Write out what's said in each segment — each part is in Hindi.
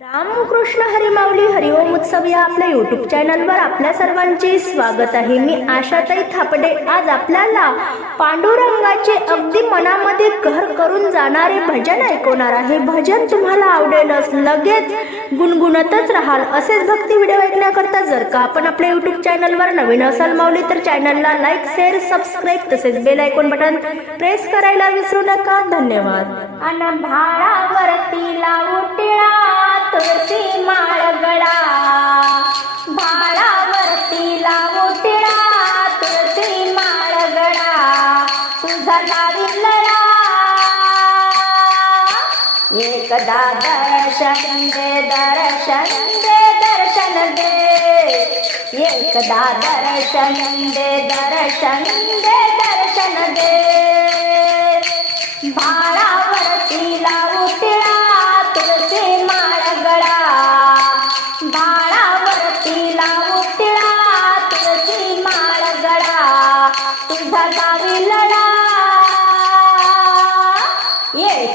रामकृष्ण हरिमावली हरिओम उत्सव या आपल्या युट्यूब चॅनलवर आपल्या सर्वांचे स्वागत आहे. मी आशाताई थापडे. आज आपल्याला पांडुरंगाचे अगदी मनामध्ये घर करून जाणारे भजन ऐकवणार आहे. भजन तुम्हाला आवडेलच. लगेच गुणगुणतच राहाल. असेच भक्ती व्हिडिओ ऐकण्याकरता जर का आपण आपल्या युट्यूब चॅनलवर नवीन असाल माऊली तर चॅनलला लाईक शेअर सबस्क्राईब तसेच बेल ऐकून बटन प्रेस करायला विसरू नका. धन्यवाद. अन भाळावरती लावू टिळा तुळशी माळ गळा भाळावरती लावू टिळा तुळशी माळगडा. तुझा लावी लळा. एकदा दर्शन दे दर्शन दे दर्शन दे. एकदा दर्शन दे दर्शन दे दर्शन दे.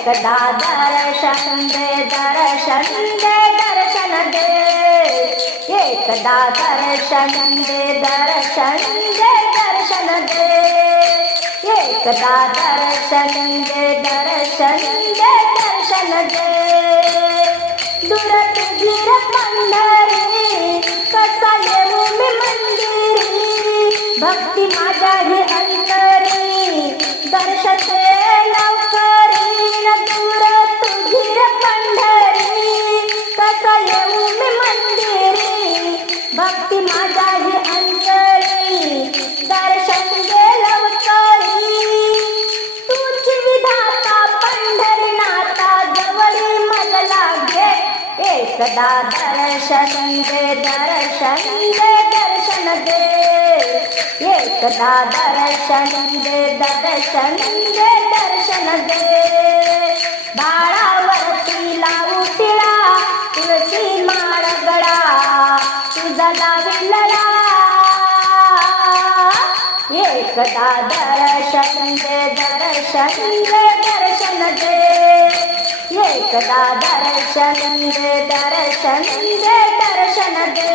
एकदा दर्शन दे दर्शन दे दर्शन दे एकदा दर्शन दे दर्शन दे दर्शन दे एकदा दर्शन दे दर्शन दे दर्शन दे दुरत गिर पंढरी कसा येऊ मी मंदिरी भक्ती ही अंतरी दर्शन एकदा दर्शन दे दर्शन दे दर्शन दे। एकदा दर्शन दे दर्शन दे दर्शन दे। बाळावरती लावू टिळा तुळशी माळ गळा तुझा लावी लढा एकदा दर्शन दे दर्शन दे दर्शन दे। एकदा दर्शन दे दर्शन दे दर्शन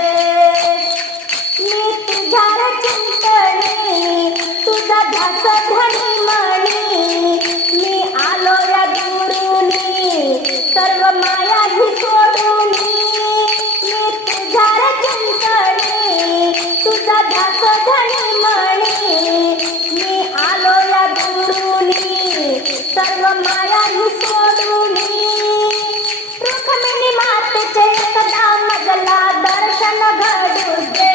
मातेचे मजला दर्शन घडू दे।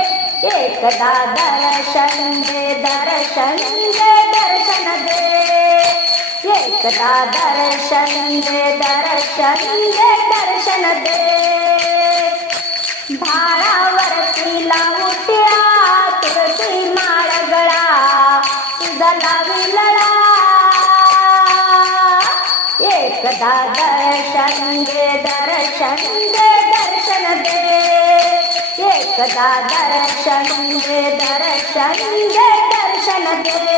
एकदा दर्शन दे दर्शन दे दर्शन दे। एकदा दर्शन दे दर्शन दे दर्शन दे। भाळावरती दर्शन दर्शन दर्शन दर्शन दे दर्शन दे।